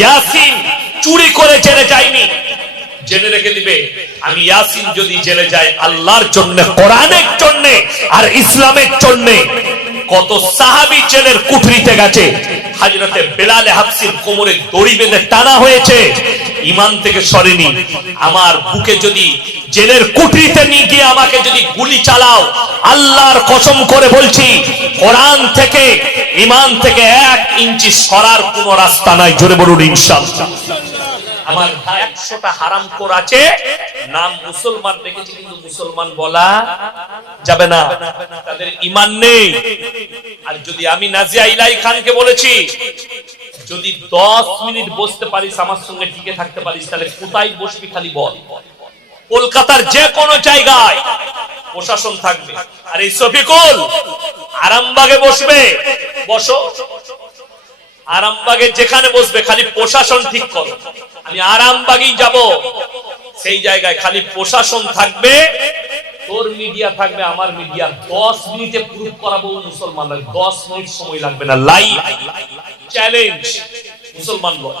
ইয়াসিন চুরি করে জেলে যায়নি, জেনে রেখে দিবে আমি ইয়াসিন যদি জেলে যাই আল্লাহর জন্য, কোরআনের জন্য আর ইসলামের জন্য। কত সাহাবী জেলের কুঠরিতে গেছে, হযরতে বেলাল হাবশির কোমরে দড়ি বেঁধে টানা হয়েছে, ঈমান থেকে সরেনি। আমার বুকে যদি জেলের কুঠরিতে নিয়ে গিয়ে আমাকে যদি গুলি চালাও, আল্লাহর কসম করে বলছি কোরআন থেকে ঈমান থেকে 1 ইঞ্চি সরার কোনো রাস্তা নাই। জোরে বলুন ইনশাআল্লাহ। আমার 100টা হারামখোর আছে, নাম মুসলমান রেখেছি কিন্তু মুসলমান বলা যাবে না, তাদের ঈমান নেই। আর যদি আমি নাজিয়া ইলাহি খানকে বলেছি যদি 10 মিনিট বসতে পারিস আমার সঙ্গে টিকে থাকতে পারিস, তাহলে কোথায় বসবি খালি বল। কলকাতার যে কোনো জায়গায় প্রশাসন থাকবে। আর এই শফিকুল আরামবাগে বসবে, বসো, আরামবাগে যেখানে বসবে খালি প্রশাসন ঠিক করো। আমি আরামবাগেই যাব, সেই জায়গায় খালি প্রশাসন থাকবে, তোর মিডিয়া থাকবে, আমার মিডিয়া। 10 মিনিটে প্রুফ করাবো মুসলমানরা, 10 মিনিট সময় লাগবে না। লাইভ চ্যালেঞ্জ মুসলমান বল।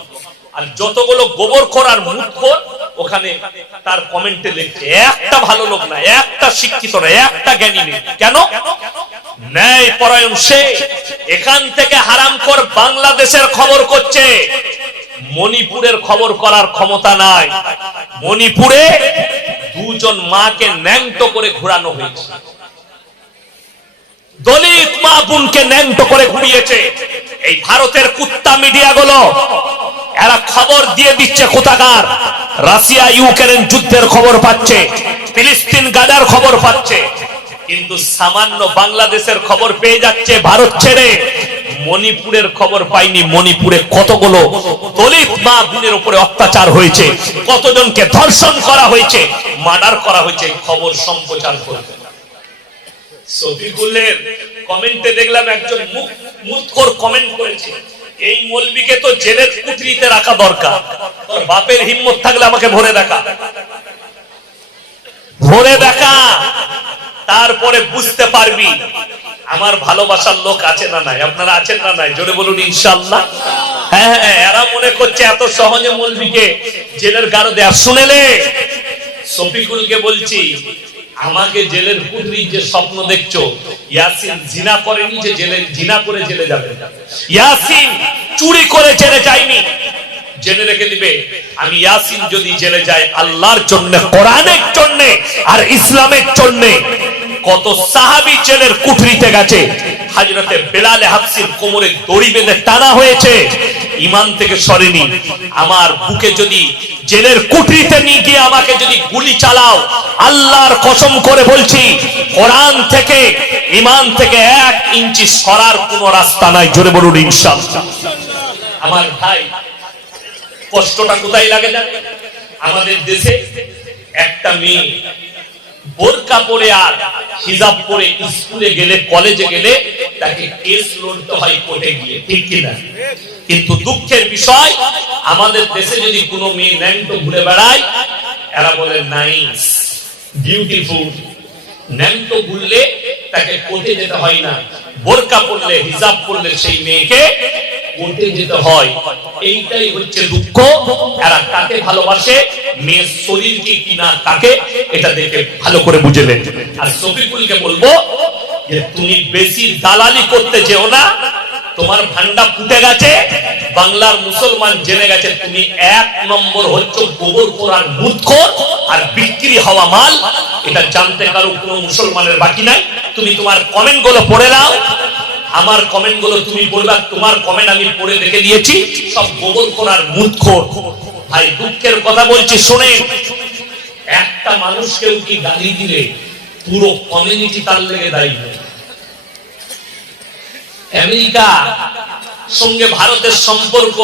আর যতগুলো গোবরখোর আর মুখখোর ওখানে তার কমেন্টে লিখছে একটা ভালো লোক না, একটা শিক্ষিত না, একটা জ্ঞানী নেই। কেন? ন্যায় পরায়ণ সে। এখান থেকে হারামখোর বাংলাদেশের খবর করছে, মণিপুরের খবর করার ক্ষমতা নাই। মণিপুরে 2 জন মাকে ন্যাংটো করে ঘোরানো হয়েছে, দলিত মা বোনকে ন্যাংটো করে ঘুরিয়েছে। এই ভারতের কুত্তা মিডিয়া গুলো এরা খবর দিয়ে দিচ্ছে কোথাকার। রাশিয়া ইউক্রেন যুদ্ধের খবর পাচ্ছে, ফিলিস্তিন গাজার খবর পাচ্ছে, কিন্তু সামান্য বাংলাদেশের খবর পেয়ে যাচ্ছে ভারত ছেড়ে। মণিপুরের খবর পাইনি। মণিপুরে কতগুলো দলিত মা বোনের উপরে অত্যাচার হয়েছে, কতজনকে ধর্ষণ করা হয়েছে, মার্ডার করা হয়েছে, খবর সম্প্রচার করবে। শফিকুলের কমেন্টে দেখলাম একজন মুখখোর কমেন্ট করেছে, এই মৌলবীকে তো জেলের কুঠরিতে রাখা দরকার। তোর বাপের হিম্মত থাকলে আমাকে ভরে দেখা, ভরে দেখা, তারপরে বুঝতে পারবি আমার ভালোবাসার লোক আছে না নাই। আপনারা আছেন না নাই? জোরে বলুন ইনশাআল্লাহ। হ্যাঁ হ্যাঁ, এরা মনে করছে এত সহজে মৌলবীকে জেলের গারো দেয়া। শুনেলে শফিকুলকে বলছি, আমাকে জেলের কুঠরি যে স্বপ্ন দেখছো, ইয়াসিন জিনা করেনি যে জেলে জিনা করে জেলে যাবে। ইয়াসিন চুরি করে জেলে যায়নি, জেনে রেখে দিবে আমি ইয়াসিন যদি জেলে যাই আল্লাহর জন্য, কোরআনের জন্য আর ইসলামের জন্য। কত সাহাবী জেলের কুঠরিতে গেছে, হযরতে বেলাল হাবশির কোমরে দড়ি বেঁধে টানা হয়েছে, ঈমান থেকে সরেনি। আমার বুকে যদি জেলের কুঠরিতে নিয়ে গিয়ে আমাকে যদি গুলি চালাও, আল্লাহর কসম করে বলছি কোরআন থেকে ঈমান থেকে 1 ইঞ্চি সরার কোনো রাস্তা নাই। জোরে বলুন ইনশাআল্লাহ। আমার ভাই, কষ্টটা কোথায় লাগে জানেন? আমাদের দেশে একটা মেয়ে বোরকা পরে আর হিজাব পরে স্কুলে গেলে, কলেজে গেলে তাকে কেস লড়তে হয় কোর্টে গিয়ে, ঠিক কিনা? কিন্তু দুঃখের বিষয়, আমাদের দেশে যদি কোনো মেয়ে ন্যাংটো ঘুরে বেড়ায়, এরা বলে নাইস, বিউটিফুল। ন্যাংটো ঘুরলে তাকে কোর্টে যেতে হয় না, বোরকা পরলে, হিজাব পরলে সেই মেয়েকে কোর্টে যেতে হয়। এইটাই হচ্ছে দুঃখ। এরা কাকে ভালোবাসে, মেয়ের শরীরকে কিনা কাকে, এটা দেখে ভালো করে বুঝে নেন। আর শফিকুলকে বলবো যে তুমি বেশি দালালি করতে যেও না, তোমার ভান্ডা ফুটে গেছে, বাংলার মুসলমান জেনে গেছে তুমি 1 নম্বর হচ্ছে গোবরখোর আর মুদখোর আর বিক্রি হওয়া মাল। এটা জানতে কারো কোনো মুসলমানের বাকি নাই। তুমি তোমার কমেন্ট গুলো পড়ে নাও, আমার কমেন্ট গুলো তুমি বলবা, তোমার কমেন্ট আমি পড়ে দেখে দিয়েছি, সব গোবরখোর আর মুদখোর। ভাই দুঃখের কথা বলছি, শুনেন, একটা মানুষকেও কি গালি দিলে পুরো কমিউনিটি তার লেগে দায়ী। আমেরিকা সঙ্গে ভারতের সম্পর্ক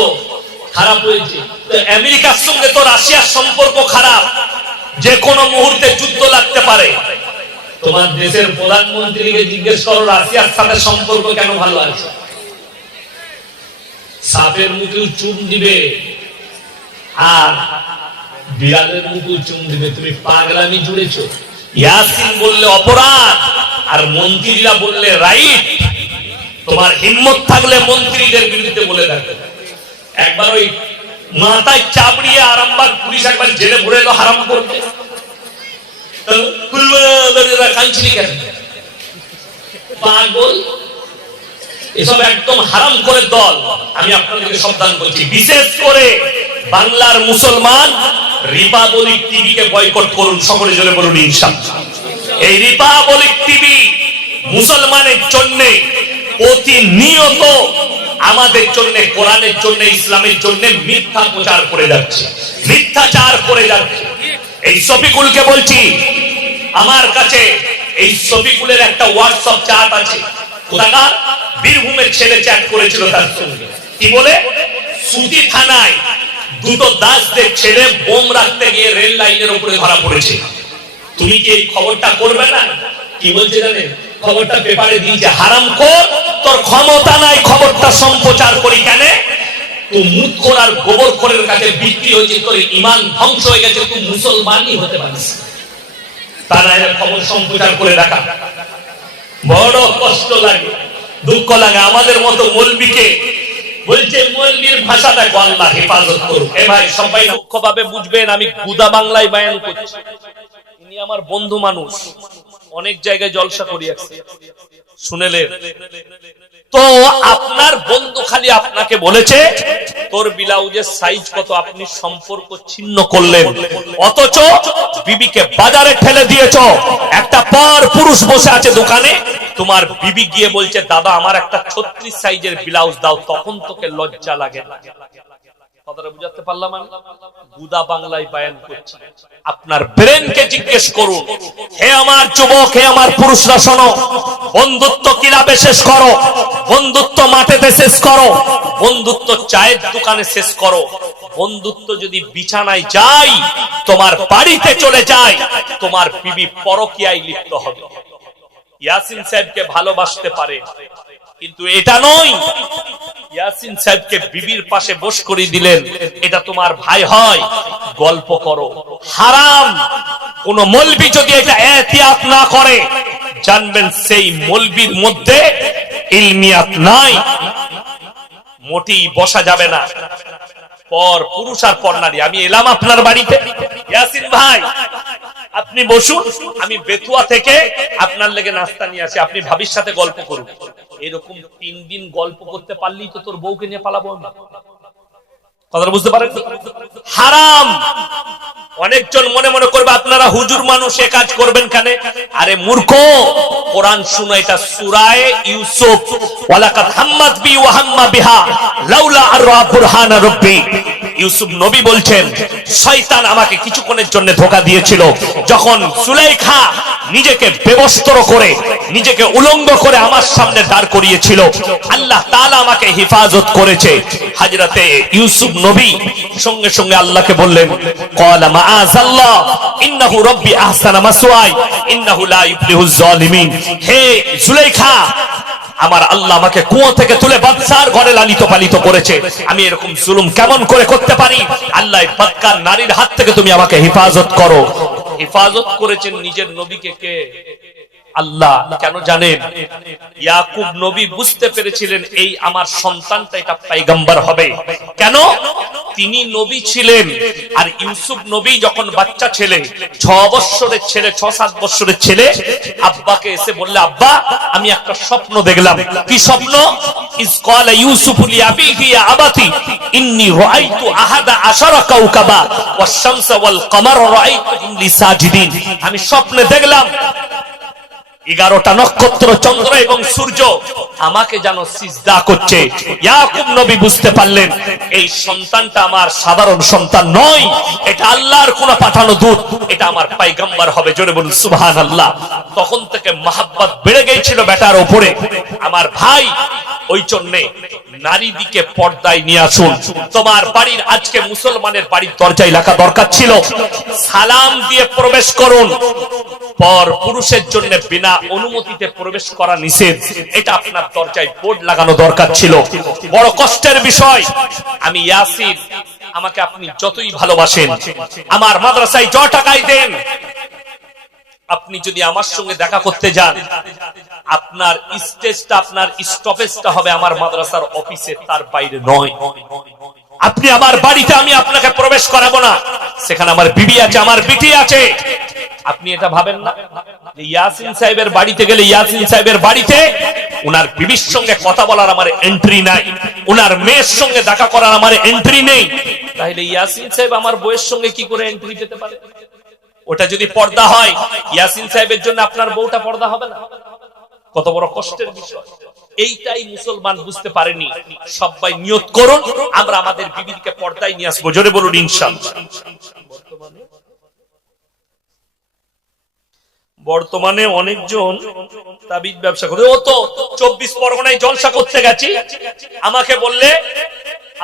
খারাপ হয়েছে, তো আমেরিকার সঙ্গে তো রাশিয়ার সম্পর্ক খারাপ, যে কোনো মুহূর্তে যুদ্ধ লাগতে পারে। তোমার দেশের প্রধানমন্ত্রীকে জিজ্ঞেস করো রাশিয়ার সাথে সম্পর্ক কেন ভালো আছে? সাপের মুখে চুন দিবে আর বিড়ালের মুখে চুন দিবে। তুমি পাগলামি জুড়েছো। ইয়াসিন বললে অপরাধ আর মন্ত্রীরা বললে রাইট। তোমার হিম্মত থাকলে মন্ত্রীদের বিরুদ্ধে বলে দেখো। একবার ওই মাথায় চাপড়িয়ে আরামবাগ পুলিশ একবার জেলে ভরে এলো হারাম করতে, কাঁদছিলি কেন? পাগল, এসব একদম হারাম করে দল। আমি আপনাদেরকে সাবধান করছি, বিশেষ করে বাংলার মুসলমান রিপাবলিক টিভিকে বয়কট করুন, সকলে জোরে বলুন ইনশাআল্লাহ। এই রিপাবলিক টিভি মুসলমানের জন্য প্রতিনিয়ত আমাদের জন্য, কোরআনের জন্য, ইসলামের জন্য মিথ্যা প্রচার করে যাচ্ছে, মিথ্যাচার করে যাচ্ছে। এই শফিকুলকে বলছি, আমার কাছে এই শফিকুলের একটা হোয়াটসঅ্যাপ চ্যাট আছে, কোথাকার বীরভূমের ছেলে চ্যাট করেছিল তার সঙ্গে। কি বলে? সুতি থানায় দুটো দাসদের ছেলে বোম রাখতে গিয়ে রেল লাইনের উপরে ধরা পড়েছে। তুমি কি এই খবরটা করবে না? কি বলছে জানেন? খবরটা পেপারে দিয়েছে, হারামখোর, তোর ক্ষমতা নাই খবরটা সম্প্রচার করি কেন? তুই মুতখোর আর গোবরখোরের কাছে বিক্রি হয়েছে, তোর ঈমান ধ্বংস হয়ে গেছে, তুই মুসলমানই হতে পারিস। তারা খবর সম্প্রচার করে রাখা বড় কষ্ট লাগে, দুঃখ লাগে। আমাদের মতো মৌলবীকে বলছে, মৌলবীর ভাষা দেখো, আল্লাহ হেফাজত করুক। এ ভাই, সবাই সূক্ষ্মভাবে বুঝবেন, আমি গুদা বাংলায় বয়ান করছি। ইনি আমার বন্ধু মানুষ, অনেক জায়গায় জলসা করি আছে, শুনেলেন তো? আপনার বন্ধু খালি আপনাকে বলেছে তোর ব্লাউজের সাইজ কত, আপনি সম্পর্ক ছিন্ন করলেন, অথচ বিবিকে বাজারে ঠেলে দিয়েছ। একটা পর পুরুষ বসে আছে দোকানে, তোমার বিবি গিয়ে বলছে, দাদা আমার একটা 36 সাইজের ব্লাউজ দাও, তখন তোকে লজ্জা লাগে না? কথাটা বুঝাতে পারলাম? আমি গুদা বাংলায় বয়ান করছি। আপনার ব্রেনকে জিজ্ঞেস করুন। হে আমার যুবক, হে আমার পুরুষরা, শোনো, বন্ধুত্ব ক্লাবে শেষ করো, বন্ধুত্ব মাঠেতে শেষ করো, বন্ধুত্ব চায়ের দোকানে শেষ করো। বন্ধুত্ব যদি বিছানায় যায়, তোমার বাড়িতে চলে যায়, তোমার বিবি পরকীয়ায় লিপ্ত হবে। ইয়াসিন সাহেবকে ভালোবাসতে পারে, কিন্তু এটা নয় ইয়াসিন সাহেবকে বিবির পাশে বস করে দিলেন, এটা তোমার ভাই হয়, গল্প করো। হারাম। কোন মৌলবি যদি এটা এহতিয়াত না করে, জানবেন সেই মৌলবির মধ্যে ইলমিয়াত নাই, মোটেই বসা যাবে না। পর পুরুষ আর পর নারী। আমি এলাম আপনার বাড়িতে, ইয়াসিন ভাই আপনি বসুন, আমি বেতুয়া থেকে আপনার লেগে নাস্তা নিয়ে আসি, আপনি ভাবির সাথে গল্প করুন। এরকম 3 দিন গল্প করতে পারলেই তো তোর বউকে নিয়ে পালাবো না। কথাটা বুঝতে পারেন? হারাম। অনেকজন মনে মনে করবে আপনারা হুজুর মানুষ, এ কাজ করবেন কেন? আরে মূর্খ, কোরআন শুনো, এটা সূরা ইউসুফ, ওয়ালাকাদ হাম্মাত বি ওয়া হাম্মা বিহা লাউলা আররা বুরহান রাব্বি। ইউসুফ নবী বলছেন, শয়তান আমাকে কিছুক্ষণের জন্য ধোঁকা দিয়েছিল, যখন সুলাইখা নিজেকে বেবস্ত্র করে, নিজেকে উলঙ্গ করে আমার সামনে দাঁড় করিয়েছিল, আল্লাহ তাআলা আমাকে হেফাজত করেছে। হযরতে ইউসুফ নবী সঙ্গে সঙ্গে আল্লাহকে বললেন, ক্বালা মাআযাল্লাহ ইন্নাহু রাব্বি আহসানা মাসওয়াই ইন্নাহু লা ইফলিহুজ জালিমিন। হে সুলাইখা, আমার আল্লাহ আমাকে কুয়ো থেকে তুলে বাদশার ঘরে লালিত পালিত করেছে, আমি এরকম জুলুম কেমন করে করতে পারি? আল্লাহ বদকার নারীর হাত থেকে তুমি আমাকে হেফাজত করো। হেফাজত করেছেন নিজের নবীকে কে? আল্লাহ। কেন জানেন? ইয়াকুব নবী বুঝতে পেরেছিলেন এই আমার সন্তানটা এটা পয়গম্বর হবে। কেন? তিনি নবী ছিলেন, আর ইউসুফ নবী যখন বাচ্চা ছেলে, 6 বছরের ছেলে, 6-7 বছরের ছেলে, আব্বাকে এসে বললে, আব্বা আমি একটা স্বপ্ন দেখলাম। কি স্বপ্ন? ইজ ক্বালা ইউসুফু লিআবিহি ইয়া আবাতি ইন্নী রাআইতু আহাদা আশারা কাওকাবা ওয়াশ শামসা ওয়াল কমারা রাআইতুহুম লি সাজিদিন। আমি স্বপ্নে দেখলাম 11টা নক্ষত্র, চন্দ্র এবং সূর্য আমাকে যেন সিজদা করছে। ইয়াকুব নবী বুঝতে পারলেন এই সন্তানটা আমার সাধারণ সন্তান নয়, এটা আল্লাহর কোন পাঠানো দূত, এটা আমার পয়গম্বর হবে। জোরে বলুন সুবহানাল্লাহ। তখন থেকে মহব্বত বেড়ে গিয়েছিল বেটার উপরে। আমার ভাই, ওই জন্যে নারী দিকে পর্দায় নিয়ে আসুন। তোমার বাড়ির, আজকে মুসলমানের বাড়ির দরজায় লাগা দরকার ছিল সালাম দিয়ে প্রবেশ করুন। পর পুরুষের জন্য বিনা অনুমতিতে প্রবেশ করা নিষেধ, এটা আপনার দরজায় বোর্ড লাগানো দরকার ছিল। বড় কষ্টের বিষয়। আমি ইয়াসিন, আমাকে আপনি যতই ভালোবাসেন, আমার মাদ্রাসায় 1 টাকাই দেন, আপনি যদি আমার সঙ্গে দেখা করতে যান, আপনার স্টেজটা, আপনার স্টপেজটা হবে আমার মাদ্রাসার অফিসে, তার বাইরে নয়। আপনি আমার বাড়িতে আমি আপনাকে প্রবেশ করাবো না, সেখানে আমার বিবি আছে, আমার বিটি আছে। আপনি এটা ভাবেন না যে ইয়াসিন সাহেবের বাড়িতে গেলে ইয়াসিন সাহেবের বাড়িতে উনার বিবির সঙ্গে কথা বলার আমার এন্ট্রি নাই, উনার মেয়ের সঙ্গে দেখা করার আমার এন্ট্রি নেই, তাহলে ইয়াসিন সাহেব আমার বউয়ের সঙ্গে কি করে এন্ট্রি পেতে পারে? ওটা যদি পর্দা হয়, ইয়াসিন সাহেবের জন্য আপনার বউটা পর্দা হবে না? কত বড় কষ্টের বিষয়। এইটাই মুসলমান বুঝতে পারেনি। সবাই নিয়ত করুন আমরা আমাদের বিবিকে পর্দায় নিয়ে আসবো, জোরে বলুন ইনশাআল্লাহ। বর্তমানে অনেকজন তাবিজ ব্যবসা করে। ও তো 24 পরগনায় জলসা করতে গেছি, আমাকে বললে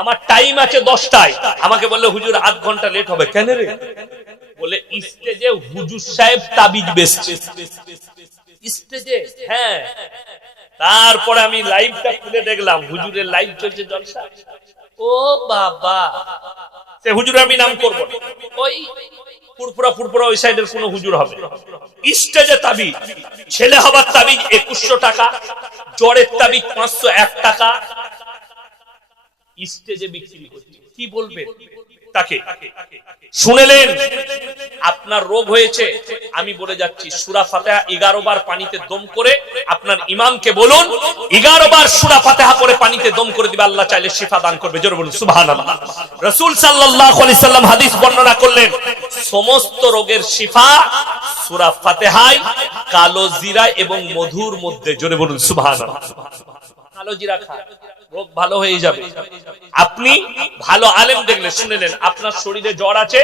আমার টাইম আছে 10টায়, আমাকে বললে হুজুর আধ ঘন্টা লেট হবে। কেন রে? বলে স্টেজে হুজুর সাহেব তাবিজ বেচছে স্টেজে। হ্যাঁ, তারপরে আমি লাইভটা খুলে দেখলাম হুজুরের লাইভ চলছে জলসা। ও বাবা, সে হুজুর আমি নাম করব না, ওই ফুরফুরা ফুরফুরা ওই সাইডের কোন হুজুর হবে। স্টেজে তাবিজ, ছেলে হবার তাবিজ 2100 টাকা, জ্বরের তাবিজ 501 টাকা, স্টেজে বিক্রি করছে। কি বলবেন তাকে? শুনেলেন আপনার রোগ হয়েছে, আমি বলে যাচ্ছি সূরা ফাতিহা 11 বার পানিতে দম করে আপনার ইমামকে বলুন 11 বার সূরা ফাতিহা করে পানিতে দম করে দিবে, আল্লাহ চাইলে শিফা দান করবে। জোরে বলুন সুবহানাল্লাহ। রাসূল সাল্লাল্লাহু আলাইহি সাল্লাম হাদিস বর্ণনা করলেন সমস্ত রোগের শিফা সূরা ফাতিহায় কালো জিরা এবং মধুর মধ্যে। জোরে বলুন সুবহানাল্লাহ। কালো জিরা খা, রোগ ভালো হয়ে যাবে। আপনি ভালো আলেম দেখলে শুনেলেন আপনার শরীরে জ্বর আছে,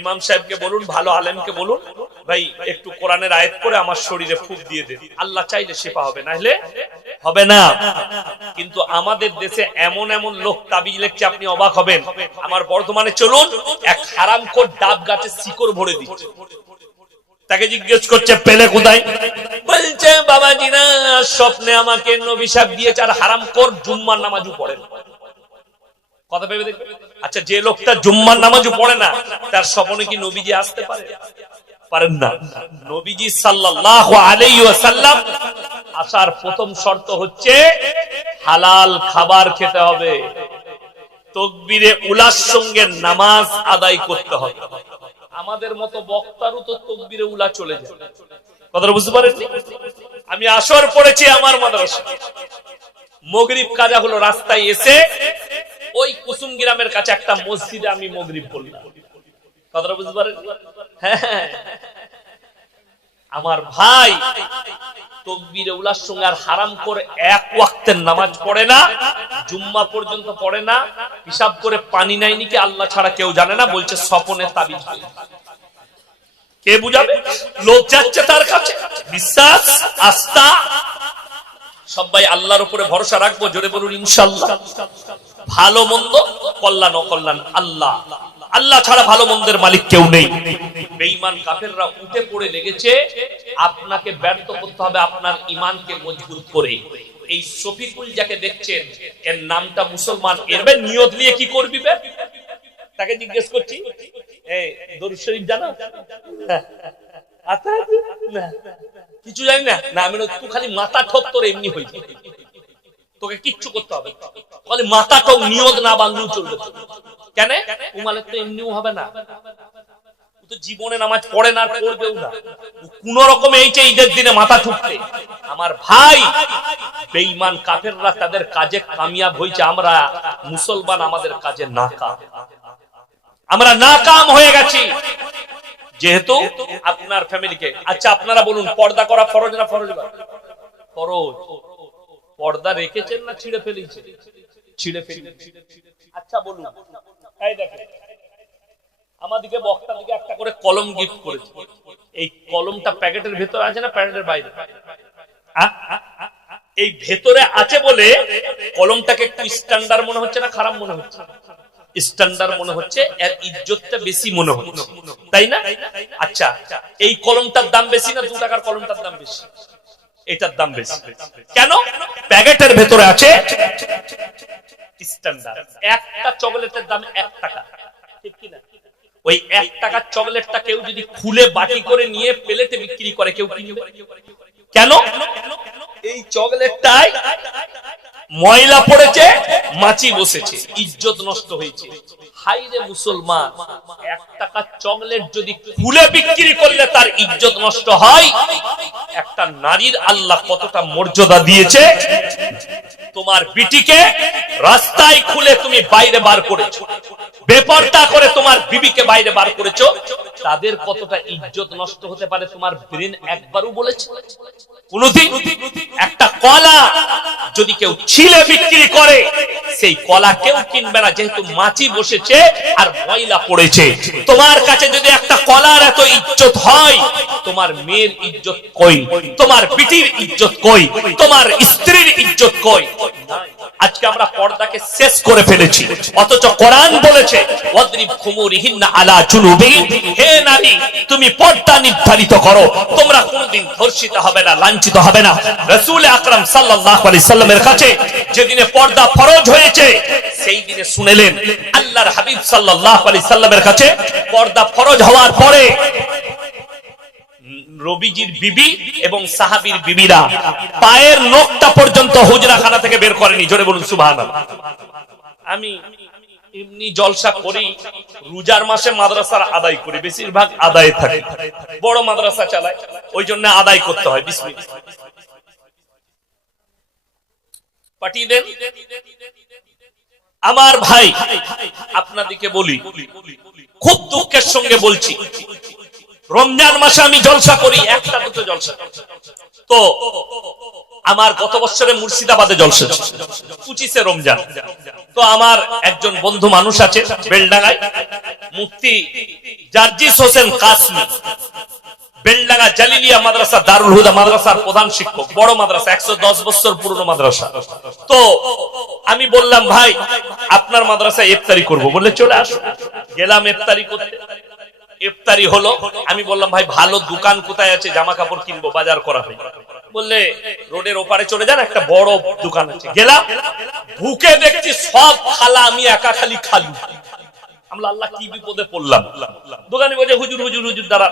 ইমাম সাহেবকে বলুন, ভালো আলেমকে বলুন, ভাই একটু কোরআনের আয়াত করে আমার শরীরে ফুঁক দিয়ে দেন, আল্লাহ চাইলে শিফা হবে, না হলে হবে না। কিন্তু আমাদের দেশে এমন এমন লোক তাবিজ লিখছে আপনি অবাক হবেন। আমার বর্তমানে চলুন, এক হারামখোর ডাব গাছে শিকড় ভরে দিচ্ছে, তাকে জিজ্ঞেস করছে পেলে কোথায়? বলছে বাবাজি না, স্বপ্নে আমাকে নবী সাহেব দিয়েছে, আর হারামখোর জুম্মার নামাজও পড়ে না। কথা ভেবে দেখবেন। আচ্ছা, যে লোকটা জুম্মার নামাজও পড়ে না, তার স্বপ্নে কি নবীজি আসতে পারে? পারেন না। নবীজি সাল্লাল্লাহু আলাইহি ওয়াসাল্লাম আসার প্রথম শর্ত হচ্ছে হালাল খাবার খেতে হবে, তাকবীরে উলার সঙ্গে নামাজ আদায় করতে হবে। আমাদের মতো বক্তারও তো তাকবীরে উলা চলে যায়, কথাটা বুঝতে পারেননি? আমি আসর পড়েছি আমার মাদ্রাসা, মাগরিব কাজা হলো, রাস্তায় এসে ওই কুসুম গ্রামের কাছে একটা মসজিদে আমি মাগরিব পড়লাম, কথাটা বুঝতে পারেন? হ্যাঁ, আমার ভাই তাকবীরে উলার সঙ্গে আর হারাম করে এক ওয়াক্তের নামাজ পড়ে না, জুম্মা পর্যন্ত পড়ে না, হিসাব করে পানি নাইনি কি আল্লাহ ছাড়া কেউ জানে না, বলছে স্বপনে তাবিজ। কে বুঝাবে? লোক যাচ্ছে তার কাছে। বিশ্বাস, আস্থা সবাই আল্লাহর উপরে ভরসা রাখবো, জোরে বলুন ইনশাআল্লাহ। ভালো মন্দ, কল্যাণ অকল্যাণ আল্লাহ, আল্লাহ ছাড়া ভালো মন্দের মালিক কেউ নেই। বেঈমান কাফেররা উঠে পড়ে লেগেছে, আপনাকে ব্যর্থ করতে হবে আপনার ঈমানকে মজবুত করে। এই শফিকুল যাকে দেখছেন, এর নামটা মুসলমান, এর নিয়ত নিয়ে কি করবি? তাকে জিজ্ঞেস করছি, এই দরুদ শরীফ জানো? না, কিছু জানি না। না, আমি তুই খালি মাথা ঠোক, তোর এমনি হয়েছে, তোকে কিচ্ছু করতে হবে, খালি মাথা ঠোক, নিয়ত না বাংলু চলবে। কেন? উমালের তো এমনিও হবে না, তো জীবনে নামাজ পড়ে না, পড়বেও না, কোন রকম এইটা ঈদের দিনে মাথা ঠুকতে। আমার ভাই, বেঈমান কাফেররা তাদের কাজে কামিয়াব হয়েছে, আমরা মুসলমান আমাদের কাজে নাকাম, আমরা নাকাম হয়ে গেছি। যেহেতু আপনার ফ্যামিলিকে, আচ্ছা আপনারা বলুন, পর্দা করা ফরজ না ফরজ না? ফরজ। পর্দা রেখেছেন না ছিঁড়ে ফেলেছেন? ছিঁড়ে ফেলেছেন। আচ্ছা বলুন, এই দেখেন আমাদেরকে বক্তা দিকে একটা করে কলম গিফট করেছে, এই কলমটা প্যাকেটের ভেতরে আছে না প্যাকেটের বাইরে? এই ভেতরে আছে বলে কলমটাকে একটু স্ট্যান্ডার্ড মনে হচ্ছে না খারাপ মনে হচ্ছে? স্ট্যান্ডার্ড মনে হচ্ছে, এর ইজ্জতটা বেশি মনে হচ্ছে, তাই না? আচ্ছা, এই কলমটার দাম বেশি না 2 টাকার কলমটার দাম বেশি? এটার দাম বেশি। কেন? প্যাকেটের ভেতরে আছে স্ট্যান্ডার্ড। একটা চকলেটের দাম 1 টাকা, ঠিক কি না? ওই 1 টাকার চকলেটটা কেউ যদি খুলে বাটি করে নিয়ে প্লেটে বিক্রি করে, কেউ কিনবে? কেন? এই চকলেটটায় ময়লা পড়েছে, মাছি বসেছে, ইজ্জত নষ্ট হয়েছে। হাইরে মুসলমান, 1 টাকা চকলেট যদি খুলে বিক্রি করলে তার ইজ্জত নষ্ট হয়, একটা নারীর আল্লাহ কতটা মর্যাদা দিয়েছে। তোমার বিটিকে রাস্তায় খুলে তুমি বাইরে বার করেছো, বেপরদা করে তোমার বিবিকে বাইরে বার করেছো, তাদের কতটা ইজ্জত নষ্ট হতে পারে তোমার ব্রেন একবারও বলেছে? কোনদিন? একটা কলা যদি কেউ ছিলে বিক্রি করে, সেই কলা কেউ কিনবে না, যেহেতু মাছি বসেছে আর ময়লা পড়েছে। তোমার কাছে যদি একটা কলার এত ইজ্জত হয়, তোমার মেয়ের ইজ্জত কই? তোমার বিটির ইজ্জত কই? তোমার স্ত্রীর ইজ্জত কই? আজকে আমরা পর্দাকে শেষ করে ফেলেছি, অথচ কোরআন বলেছে ওয়াদরিব খুমুরিহিন্না আলা জুনুবিহিন, হে নারী তুমি পর্দা নির্ধারিত করো, তোমরা কোনদিন ধর্ষিত হবে না, লাঞ্ছিত হবে না। রাসূল আকরাম সাল্লাল্লাহু আলাইহি সাল্লামের কাছে যেদিনে পর্দা ফরজ হয়েছে, সেই দিনে শুনেলেন আল্লাহর হাবিব সাল্লাল্লাহু আলাইহি সাল্লামের কাছে পর্দা ফরজ হওয়ার পরে নবীজির বিবি এবং সাহাবীর বিবিরা পায়ের নখটা পর্যন্ত হুজরাখানা থেকে বের করেনি। জোরে বলুন সুবহানাল্লাহ। আমি এমনি জলসা করি, রোজার মাসে মাদ্রাসার আদায় করি, বেশিরভাগ আদায় থাকে, বড় মাদ্রাসা চালায়, ওই জন্য আদায় করতে হয়। বিসমিল্লাহ পাঠিয়ে দেন। আমার ভাই আপনাদেরকে বলি, খুব দুঃখের সঙ্গে বলছি, রমজান মাসে আমি জলসা করি, 1টা 2টো জলসা। তো আমার গত বছরে মুর্শিদাবাদে জলসা, 25শে রমজান। তো আমার একজন বন্ধু মানুষ আছে বেলডাঙ্গায়, মুফতি জার্জিস হোসেন কাসমি, বেলডাঙ্গা জালিলিয়া মাদ্রাসা দারুল হুদা মাদ্রাসার প্রধান শিক্ষক, বড় মাদ্রাসা, 110 বছর পুরনো মাদ্রাসা। তো আমি বললাম ভাই আপনার মাদ্রাসায় ইফতারি করব, বললে চলে আসো। গেলাম ইফতারি করতে, ইফতারি হলো। আমি বললাম ভাই ভালো দোকান কোথায় আছে, জামা কাপড় কিনবো, বাজার করা হয়। বললে রোডের ওপারে চলে যান, একটা বড় দোকান আছে। গেলাম, ঢুকে দেখছি সব খালা, আমি একা খালি খালু। আমরা আল্লাহ কি বিপদে পড়লাম। দোকানে বসে হুজুর হুজুর হুজুর দ্বারা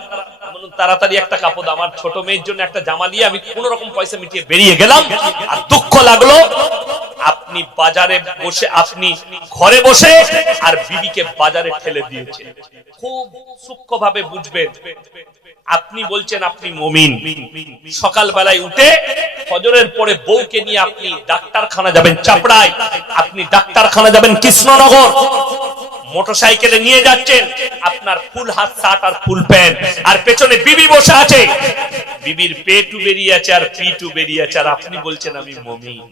তাড়াতাড়ি একটা কাপড়, আমার ছোট মেয়ের জন্য একটা জামা নিয়ে আমি কোন রকম পয়সা মিটিয়ে বেরিয়ে গেলাম। আর দুঃখ লাগলো, আপনি বাজারে বসে, আপনি ঘরে বসে আর বিবিকে বাজারে ঠেলে দিয়েছেন। খুব সূক্ষ্ম ভাবে বুঝবেন। আপনি বলছেন আপনি মুমিন, সকাল বেলায় উঠে ফজরের পরে বউকে নিয়ে আপনি ডাক্তারখানা যাবেন চাপড়ায়, আপনি ডাক্তারখানা যাবেন কৃষ্ণনগর, মোটরসাইকেলে নিয়ে যাচ্ছেন, আপনার ফুল হাত শার্ট আর ফুল প্যান্ট, আর পেছনে বিবি বসে আছে, বিবির পেটু বেরিয়ে আছে আর পিটু বেরিয়ে আছে, আর আপনি বলছেন আমি মুমিন।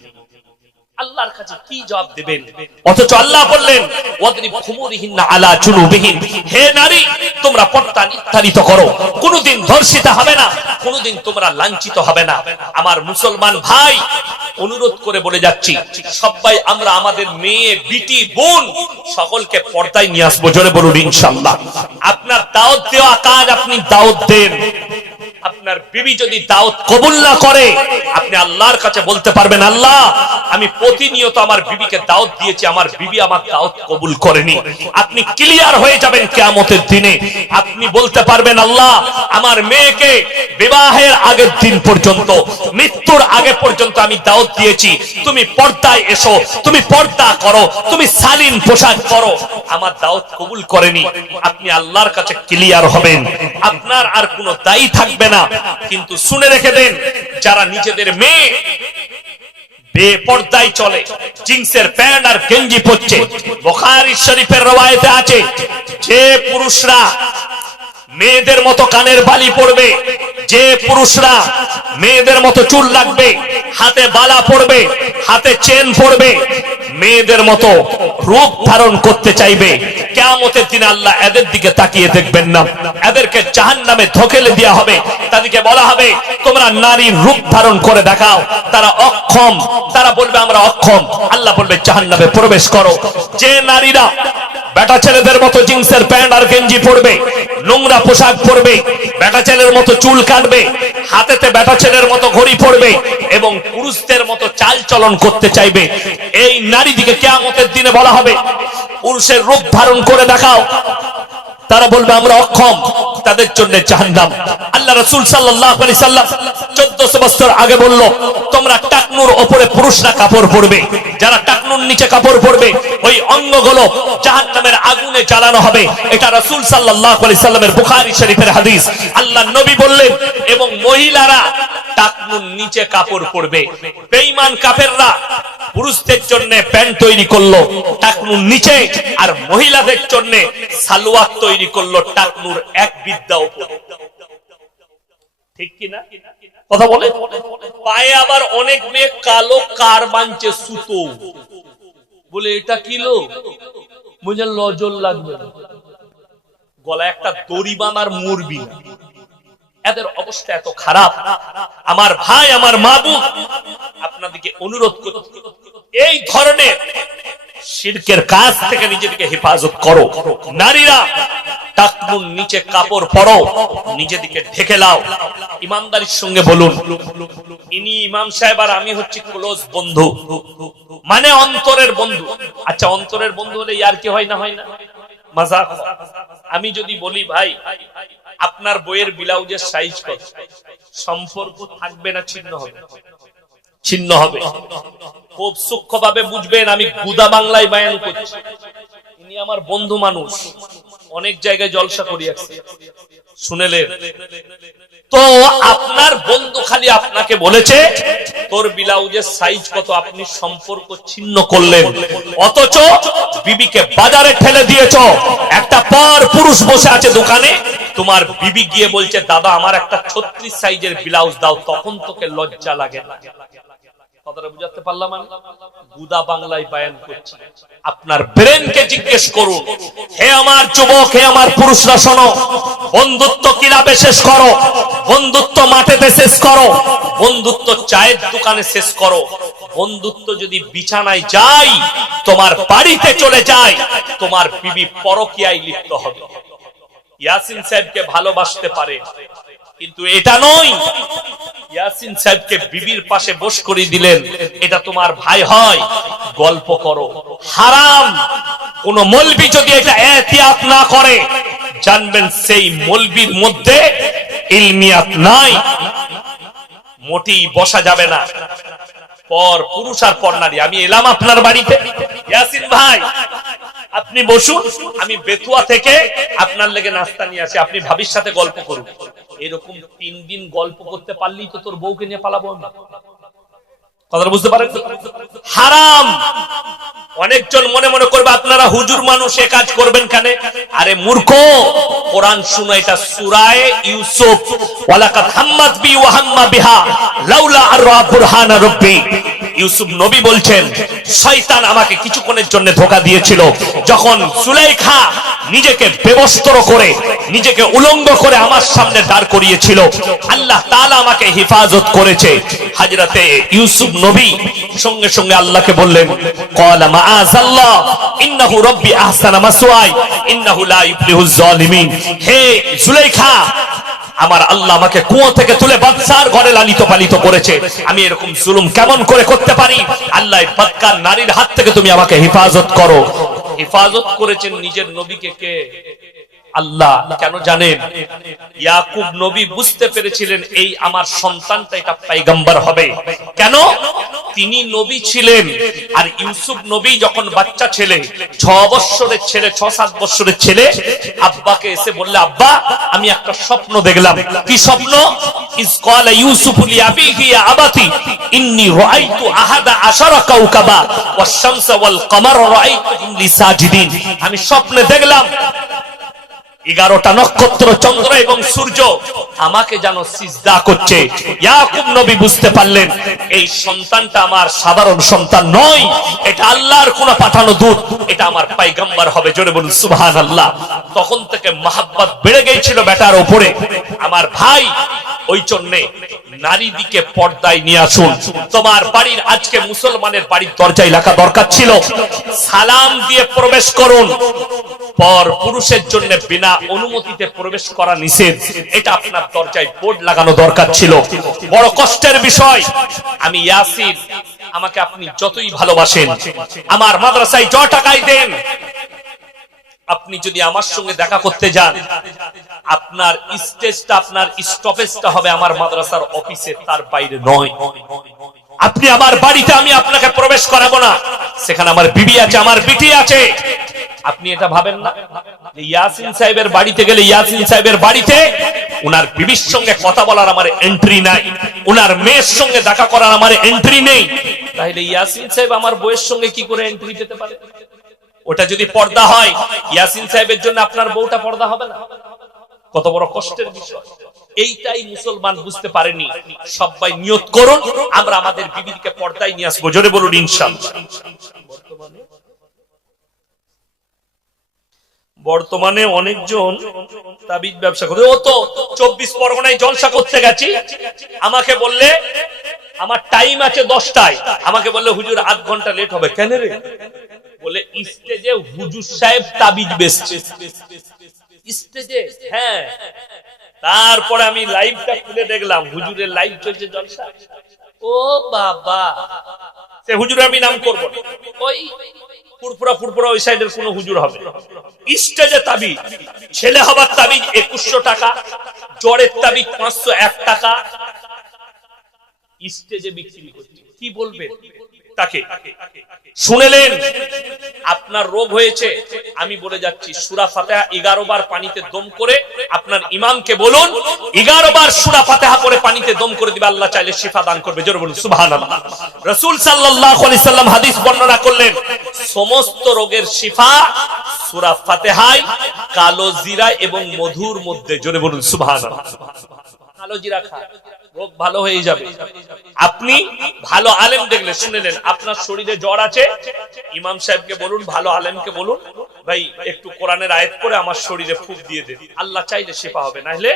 আল্লাহর কাছে কি জবাব দিবেন? অথচ আল্লাহ বললেন ওয়াদরিব খুমুরিহিন্না আলা জুনুবিহিন, হে নারী তোমরা পর্দা নির্ধারিত করো, কোনদিন ধর্ষিত হবে না, কোনদিন তোমরা লাঞ্ছিত হবে না। আমার মুসলমান ভাই অনুরোধ করে বলে যাচ্ছি, সবাই আমরা আমাদের মেয়ে বিটি বোন সকলকে পর্দায় নিয়ে আসবো। জোরে বলুন ইনশাআল্লাহ। আপনার দাওয়াত দেওয়া কাজ আপনি দাওয়াত দেন। আপনার বিবি যদি দাওয়াত কবুল না করে, আপনি আল্লাহর কাছে বলতে পারবেন আল্লাহ আমি প্রতিনিয়ত আমার বিবিকে দাওয়াত দিয়েছি, আমার বিবি আমার দাওয়াত কবুল করেনি। আপনি ক্লিয়ার হয়ে যাবেন কিয়ামতের দিনে। আপনি বলতে পারবেন আল্লাহ আমার মেয়েকে বিবাহের আগের দিন পর্যন্ত, মৃত্যুর আগে পর্যন্ত আমি দাওয়াত দিয়েছি, তুমি পর্দায় এসো, তুমি পর্দা করো, তুমি শালীন পোশাক করো, আমার দাওয়াত কবুল করেনি। আপনি আল্লাহর কাছে ক্লিয়ার হবেন, আপনার আর কোনো দায়ী থাকবে না। কিন্তু শুনে রেখে দেন, যারা নিজেদের মেয়ে বেপর্দায় চলে, জিন্সের প্যান্ট আর গেঞ্জি পরছে, বুখারী শরীফের রওয়ায়েতে আছে যে পুরুষরা মেয়েদের মতো কানের বালি পরবে, যে পুরুষরা মেয়েদের মতো চুল রাখবে, হাতে বালা পরবে, হাতে চেন পরবে, মেয়েদের মতো রূপ ধারণ করতে চাইবে, কিয়ামতের দিন আল্লাহ এদের দিকে তাকিয়ে দেখবেন না, এদেরকে জাহান্নামে ধকেলে দেওয়া হবে। তাদেরকে বলা হবে তোমরা নারীর রূপ ধারণ করে দেখাও। তারা অক্ষম, তারা বলবে আমরা অক্ষম। আল্লাহ বলবে জাহান্নামে প্রবেশ করো। যে নারীরা বেটা ছেলেদের মতো জিন্সের প্যান্ট আর গেঞ্জি পরবে, নোংরা পোশাক পরবে, বেটা ছেলের মতো চুল কাটবে, হাতেতে বেটা ছেলের মতো ঘড়ি পরবে এবং পুরুষদের মতো চাল চলন করতে চাইবে, এই নারীদিকে কিয়ামতের দিনে বলা হবে পুরুষের রূপ ধারণ করে দেখাও। তারা বলবে আমরা অক্ষম, তাদের জন্য জাহান্নাম। আল্লাহ রাসূল সাল্লাল্লাহু আলাইহি সাল্লাম 1400 বছর আগে বলল তোমরা টাকনুর উপরে পুরুষরা কাপড় পরবে, যারা টাকনুর নিচে কাপড় পরবে ওই অঙ্গগুলো জাহান্নামের আগুনে জ্বালানো হবে। এটা রাসূল সাল্লাল্লাহু আলাইহি সাল্লামের বুখারী শরীফের হাদিস। আল্লাহর নবী বললেন এবং মহিলারা টাকনুর নিচে কাপড় পরবে। বেঈমান কাফেররা পুরুষদের জন্য প্যান্ট তৈরি করলো টাকনুর নিচে, আর মহিলাদের জন্য সালোয়ার তৈরি করলো টাকনুর এক বিদ্যা উপরে। ঠিক কি না কথা বলে? পায়ে আবার অনেক মেয়ে কালো কার বানছে সুতো, বলে এটা কিলো বুঝে লজল লাগবে, গলায় একটা দড়ি বাঁধার মরবি না। এদের অবস্থা এত খারাপ। আমার ভাই, আমার মাবুদ, আপনাদেরকে অনুরোধ করছি এই ধরনের শিরকের কাজ থেকে নিজেদেরকে হেফাজত করো। নারীরা টাকনুর নিচে কাপড় পরো, নিজেদেরকে ঢেকে লাও। ইমানদারির সঙ্গে বলুন, ইনি ইমাম সাহেব আর আমি হচ্ছি ক্লোজ বন্ধু, মানে অন্তরের বন্ধু। আচ্ছা, অন্তরের বন্ধু হলে ইয়ার কি হয় না? হয় না? মাজাক। আমি যদি বলি ভাই আপনার বইয়ের ব্লাউজের সাইজ কত, সম্পর্ক থাকবে না ছিন্ন হবে? ছিন্ন হবে। খুব সূক্ষ্মভাবে বুঝবেন, আমি গুদা বাংলায় বায়ান করছি। ইনি আমার বন্ধু মানুষ, অনেক জায়গায় জলসা করি আসছে, শুনেলেন তো? আপনার বন্ধু খালি আপনাকে বলেছে তোর ব্লাউজের সাইজ কত, আপনি সম্পর্ক ছিন্ন করলেন, অথচ বিবিকে বাজারে ঠেলে দিয়েছ। একটা পর পুরুষ বসে আছে দোকানে, তোমার বিবি গিয়ে বলছে দাদা আমার একটা 36 সাইজের ব্লাউজ দাও, তখন তোকে লজ্জা লাগে না? কথাটা বুঝাতে পারলাম? আমি গুদা বাংলায় বায়ান করছি। আপনার ব্রেনকে জিজ্ঞেস করুন। হে আমার যুবক, হে আমার পুরুষরা, শোনো, বন্ধুত্ব ক্লাবে শেষ করো, বন্ধুত্ব মাঠেতে শেষ করো, বন্ধুত্ব চায়ের দোকানে শেষ করো। বন্ধুত্ব যদি বিছানায় যাই, তোমার বাড়িতে চলে যায়, তোমার বিবি পরকীয়ায় লিপ্ত হবে। ইয়াসিন সাহেবকে ভালোবাসতে পারে, কিন্তু এটা নয় ইয়াসিন সাহেবকে বিবির পাশে বস করে দিলেন, এটা তোমার ভাই হয়, গল্প করো। হারাম। কোন মৌলবি যদি এটা এহতিয়াত না করে, জানবেন সেই মৌলবির মধ্যে ইলমিয়াত নাই, মোটেই বসা যাবে না। পর পুরুষ আর পর নারী। আমি এলাম আপনার বাড়িতে, ইয়াসিন ভাই আপনি বসুন, আমি বেতুয়া থেকে আপনার লেগে নাস্তা নিয়ে আসি, আপনি ভাবির সাথে গল্প করুন। এরকম 3 দিন গল্প করতে পারলেই তো তোর বউকে নিয়ে পালাবো না। কথাটা বুঝতে পারেন? হারাম। অনেকজন মনে মনে করবে আপনারা হুজুর মানুষ, এ কাজ করবেন কেন? আরে মূর্খ, কোরআন শুনো, এটা সূরা ইউসুফ। ওয়ালাকাদ হাম্মাত বি ওয়া হাম্মা বিহা লাউলা আররা বুরহানা রাব্বি। ইউসুফ নবী বলছেন শয়তান আমাকে কিছুক্ষণের জন্য ধোঁকা দিয়েছিল, যখন সুলাইখা নিজেকে বেবস্ত্র করে, নিজেকে উলঙ্গ করে আমার সামনে দাঁড় করিয়েছিল, আল্লাহ তাআলা আমাকে হেফাজত করেছে। হযরতে ইউসুফ নবী সঙ্গে সঙ্গে আল্লাহকে বললেন ক্বালা মাআযাল্লাহ ইন্নাহু রাব্বি আহসানা মাসওয়াই ইন্নাহু লা ইফলিহুজ জালিমিন। হে সুলাইখা, আমার আল্লাহ আমাকে কুয়ো থেকে তুলে বাদশার ঘরে লালিত পালিত করেছে, আমি এরকম জুলুম কেমন করে করতে পারি? আল্লাহ বদকার নারীর হাত থেকে তুমি আমাকে হেফাজত করো। হেফাজত করেছেন নিজের নবীকে কে? আল্লাহ। কেন জানেন? ইয়াকুব নবী বুঝতে পেরেছিলেন এই আমার সন্তানটা এটা পয়গম্বর হবে। কেন? তিনি নবী ছিলেন, আর ইউসুফ নবী যখন বাচ্চা ছেলে, 6 বছরের ছেলে, 6-7 বছরের ছেলে, আব্বাকে এসে বললে আব্বা আমি একটা স্বপ্ন দেখলাম। কি স্বপ্ন? ইজ ক্বালা ইউসুফ লিআবিহি ইয়া আবাতি ইন্নী রাআইতু আহাদা আশারা কাওকাবা ওয়াশ শামসা ওয়াল কমারা রাআইতুহুম লি সাজিদিন। আমি স্বপ্নে দেখলাম 11টা নক্ষত্র, চন্দ্র এবং সূর্য আমাকে যেন সিজদা করছে। ইয়াকুব নবী বুঝতে পারলেন এই সন্তানটা আমার সাধারণ সন্তান নয়, এটা আল্লাহর কোন পাঠানো দূত, এটা আমার পয়গম্বর হবে। জোরে বলুন সুবহানাল্লাহ। তখন থেকে মহব্বত বেড়ে গিয়েছিল বেটার উপরে। আমার ভাই, ওই জন্য নারী দিকে পর্দায় নিয়ে আসুন। তোমার বাড়ির আজকে মুসলমানের বাড়ির দরজায় লেখা দরকার ছিল সালাম দিয়ে প্রবেশ করুন। পর পুরুষের জন্য বিনা অনুমতিতে প্রবেশ করা নিষেধ, এটা আপনার দরজায় বোর্ড লাগানো দরকার ছিল। বড় কষ্টের বিষয়। আমি ইয়াসিন, আমাকে আপনি যতই ভালোবাসেন, আমার মাদ্রাসায় 1 টাকাই দেন, আপনি যদি আমার সঙ্গে দেখা করতে যান, আপনার স্টেজটা, আপনার স্টপেজটা হবে আমার মাদ্রাসার অফিসে, তার বাইরে নয়। আপনি আমার বাড়িতে, আমি আপনাকে প্রবেশ করাবো না, সেখানে আমার বিবি আছে, আমার বিটি আছে। আপনি এটা ভাবেন না যে ইয়াসিন সাহেবের বাড়িতে গেলে ইয়াসিন সাহেবের বাড়িতে উনার বিবির সঙ্গে কথা বলার আমার এন্ট্রি নাই, উনার মেয়ের সঙ্গে দেখা করার আমার এন্ট্রি নেই, তাহলে ইয়াসিন সাহেব আমার বউয়ের সঙ্গে কি করে এন্ট্রি পেতে পারে? ওটা যদি পর্দা হয়, ইয়াসিন সাহেবের জন্য আপনার বউটা পর্দা হবে না? কত বড় কষ্টের বিষয়। এইটাই মুসলমান বুঝতে পারেনি। সবাই নিয়ত করুন, আমরা আমাদের বিবিকে পর্দায় নিয়ে আসবো, জোরে বলুন ইনশাআল্লাহ। বর্তমানে অনেকজন তাবিজ ব্যবসা করে। ও তো 24 পরগনায় জলসা করতে গেছি, আমাকে বললে আমার টাইম আছে 10টায়, আমাকে বললে হুজুর আধ ঘন্টা লেট হবে। কেন রে? বলে স্টেজে হুজুর সাহেব তাবিজ বেচছে স্টেজে। হ্যাঁ, তারপরে আমি লাইভটা খুলে দেখলাম, হুজুরের লাইভ চলছে জলসা। ও বাবা, সে হুজুর আমি নাম করব না, ওই ফুরফুরা ফুরফুরা ওই সাইডের কোন হুজুর হবে। স্টেজে তাবিজ, ছেলে হবার তাবিজ 2100 টাকা, জ্বরের তাবিজ 501 টাকা, স্টেজে বিক্রি করছে। কি বলবেন তাকে? শুনেলেন আপনার রোগ হয়েছে, আমি বলে যাচ্ছি সূরা ফাতিহা 11 বার পানিতে দম করে আপনার ইমামকে বলুন 11 বার সূরা ফাতিহা পড়ে পানিতে দম করে দিবে, আল্লাহ চাইলে শিফা দান করবে। জোরে বলুন সুবহানাল্লাহ। রাসূল সাল্লাল্লাহু আলাইহি সাল্লাম হাদিস বর্ণনা করলেন, সমস্ত রোগের শিফা সূরা ফাতিহায় কালো জিরা এবং মধুর মধ্যে। জোরে বলুন সুবহানাল্লাহ। কালো জিরা খান, রোগ ভালো হয়ে যাবে। আপনি ভালো আলেম দেখলে শুনেলেন আপনার শরীরে জ্বর আছে, ইমাম সাহেবকে বলুন, ভালো আলেমকে বলুন, ভাই একটু কোরআনের আয়াত পড়ে আমার শরীরে ফুঁক দিয়ে দেন, আল্লাহ চাইলে শিফা হবে, না হলে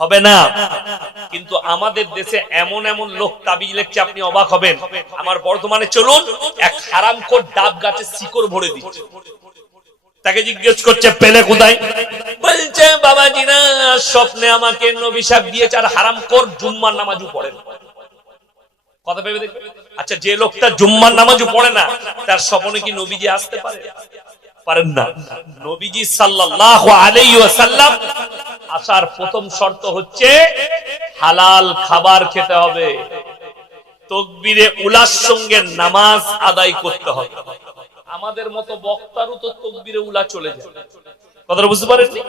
হবে না। কিন্তু আমাদের দেশে এমন এমন লোক তাবিজ লিখছে, আপনি অবাক হবেন। আমার বর্ধমানে চলুন, এক হারামখোর ডাব গাছে শিকড় ভরে দিচ্ছে। তাকে জিজ্ঞেস করছে পেলে কোথায়? বলছে বাবাজি না, স্বপ্নে আমাকে নবী সাহেব দিয়েছে, আর হারামখোর জুম্মার নামাজও পড়ে না। কথা ভেবে দেখবে। আচ্ছা, যে লোকটা জুম্মার নামাজও পড়ে না, তার স্বপ্নে কি নবীজি আসতে পারে? পারেন না। নবীজি সাল্লাল্লাহু আলাইহি ওয়াসাল্লাম আসার প্রথম শর্ত হচ্ছে হালাল খাবার খেতে হবে, তাকবীরে উলার সঙ্গে নামাজ আদায় করতে হবে। আমাদের মতো বক্তারও তো তাকবীরে উলা চলে যায়। কথাটা বুঝতে পারেননি?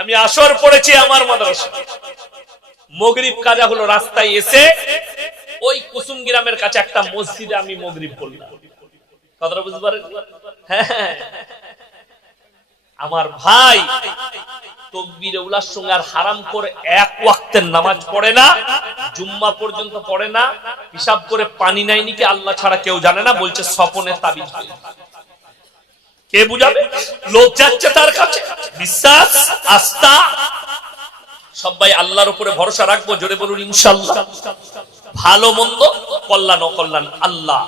আমি আসর পড়েছি আমার মাদ্রাসা, মাগরিব কাজা হলো, রাস্তায় এসে ওই কুসুম গ্রামের কাছে একটা মসজিদে আমি মাগরিব পড়লাম। কথাটা বুঝতে পারেন? হ্যাঁ, আমার ভাই তাকবীরে উলার সঙ্গে আর হারাম করে এক ওয়াক্তের নামাজ পড়ে না, জুম্মা পর্যন্ত পড়ে না, হিসাব করে পানি নাই নাকি আল্লাহ ছাড়া কেউ জানে না, বলছে স্বপনে তাবিজ। কে বুঝাবে? লোক যাচ্ছে তার কাছে। বিশ্বাস, আস্থা, সবাই আল্লাহর উপরে ভরসা রাখবো, জোরে বলুন ইনশাআল্লাহ। ভালো মন্দ, কল্যাণ অকল্যাণ আল্লাহ,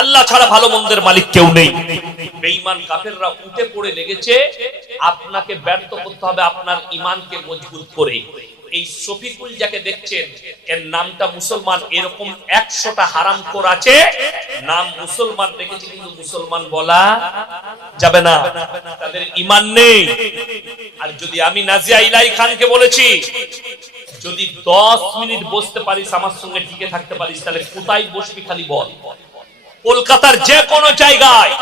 আল্লাহ ছাড়া ভালো মন্দের মালিক কেউ নেই। বেঈমান কাফেররা উঠে পড়ে লেগেছে, আপনাকে ব্যর্থ করতে হবে আপনার ঈমানকে মজবুত করে। এই শফিকুল যাকে দেখছেন, এর নামটা মুসলমান, এরকম 100টা হারামখোর আছে, নাম মুসলমান রেখেছে কিন্তু মুসলমান বলা যাবে না, তাদের ঈমান নেই। আর যদি আমি নাজিয়া ইলাহি খানকে বলেছি, যদি 10 মিনিট বসতে পারিস আমার সঙ্গে টিকে থাকতে পারিস, তাহলে কোথায় বসবি খালি বল। কলকাতার যে কোনো জায়গায়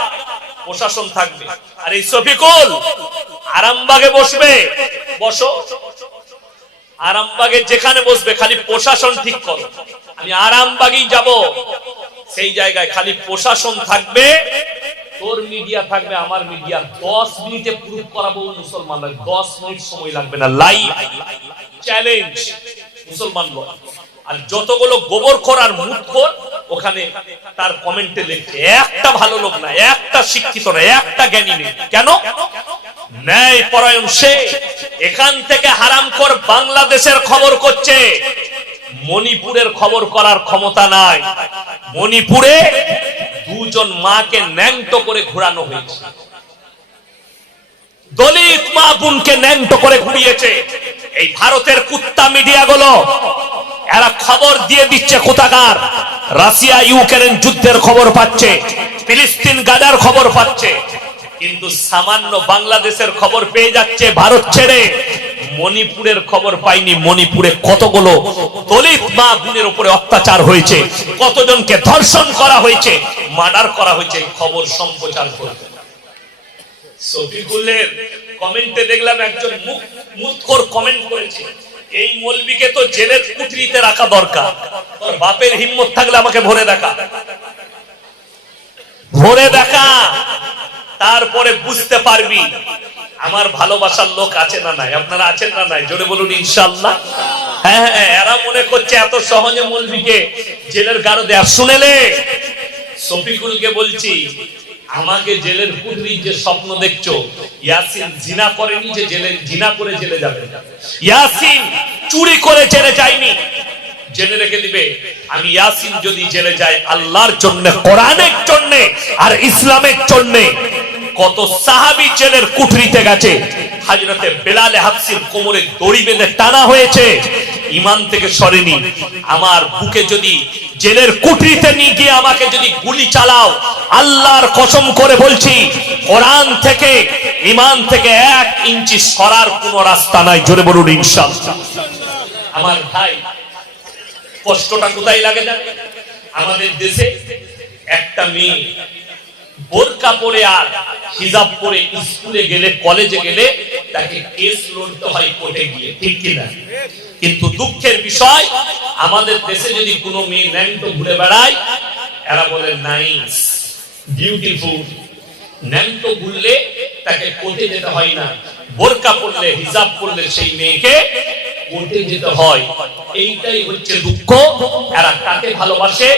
প্রশাসন থাকবে। আর এই শফিকুল আরামবাগে বসবে, বসো, আরামবাগে যেখানে বসবে খালি প্রশাসন ঠিক করো। আমি আরামবাগেই যাব, সেই জায়গায় খালি প্রশাসন থাকবে, তোর মিডিয়া থাকবে, আমার মিডিয়া। 10 মিনিটে প্রুফ করাবো মুসলমান, 10 মিনিট সময় লাগবে না। লাইভ চ্যালেঞ্জ মুসলমান বল। আর যতগুলো গোবরখোর আর মুখখোর ওখানে তার কমেন্টে লিখছে, একটা ভালো লোক না, একটা শিক্ষিত না, একটা জ্ঞানী নেই। কেন? ন্যায় পরায়ণ সে। এখান থেকে হারামখোর বাংলাদেশের খবর করছে, মণিপুরের খবর করার ক্ষমতা নাই। মণিপুরে 2 জন মাকে ন্যাংটো করে ঘোরানো হয়েছে, দলিত মা বোনকে ন্যাংটো করে ঘুরিয়েছে। এই ভারতের কুত্তা মিডিয়া গুলো এরা খবর দিয়ে দিচ্ছে কোথাকার। রাশিয়া ইউক্রেন যুদ্ধের খবর পাচ্ছে, ফিলিস্তিন গাজার খবর পাচ্ছে, কিন্তু সামান্য বাংলাদেশের খবর পেয়ে যাচ্ছে ভারত ছেড়ে। মণিপুরের খবর পাইনি, মণিপুরে কতগুলো দলিত মা বোনের উপরে অত্যাচার হয়েছে, কতজনকে ধর্ষণ করা হয়েছে, মার্ডার করা হয়েছে, খবর সম্প্রচার করতে। শফিকুলের কমেন্টে দেখলাম একজন মুখর কমেন্ট করেছে, এই মৌলবীকে তো জেলের কুঠরিতে রাখা দরকার, তোর বাপের হিম্মত থাকলে আমাকে ভরে দেখা, ভরে দেখা, তারপরে বুঝতে পারবি আমার ভালোবাসার লোক আছে না নাই। আপনারা আছেন না নাই? জোরে বলুন ইনশাআল্লাহ। হ্যাঁ হ্যাঁ, এরা মনে করছে এত সহজে মৌলবীকে জেলের গারো দেয়া। শুনেলে শফিকুলকে বলছি, আমাকে জেলের কুঠরির যে স্বপ্ন দেখছো, ইয়াসিন জিনা করেনি যে জেলে জিনা করে জেলে যাবে, ইয়াসিন চুরি করে জেলে যায়নি। জেনে রেখে দিবে, আমি ইয়াসিন যদি জেলে যাই আল্লাহর জন্য, কোরআনের জন্য আর ইসলামের জন্য। কত সাহাবী জেলের কুঠরিতে গেছে, হযরতে বেলাল হাবশির কোমরে দড়ি বেঁধে টানা হয়েছে, ঈমান থেকে সরেনি। আমার বুকে যদি জেলের কুঠরিতে নিয়ে গিয়ে আমাকে যদি গুলি চালাও, আল্লাহর কসম করে বলছি, কোরআন থেকে ঈমান থেকে 1 ইঞ্চি সরার কোনো রাস্তা নাই। জোরে বলুন ইনশাআল্লাহ। আমার ভাই, কষ্টটা কোথায় লাগে জানেন? আমাদের দেশে একটা মেয়ে বোরকা পরে আর হিজাব পরে স্কুলে গেলে, কলেজে গেলে তাকে কেস লড়তে হয় কোর্টে গিয়ে, ঠিক কি না? কিন্তু দুঃখের বিষয়, আমাদের দেশে যদি কোনো মেয়ে ন্যাংটো ঘুরে বেড়ায়, এরা বলে নাইস, বিউটিফুল। ন্যাংটো ঘুরলে তাকে কোর্টে যেতে হয় না, বোরকা পরলে, হিজাব পরলে সেই মেয়েকে কোর্টে যেতে হয়। এইটাই হচ্ছে দুঃখ। এরা কাকে ভালোবাসে,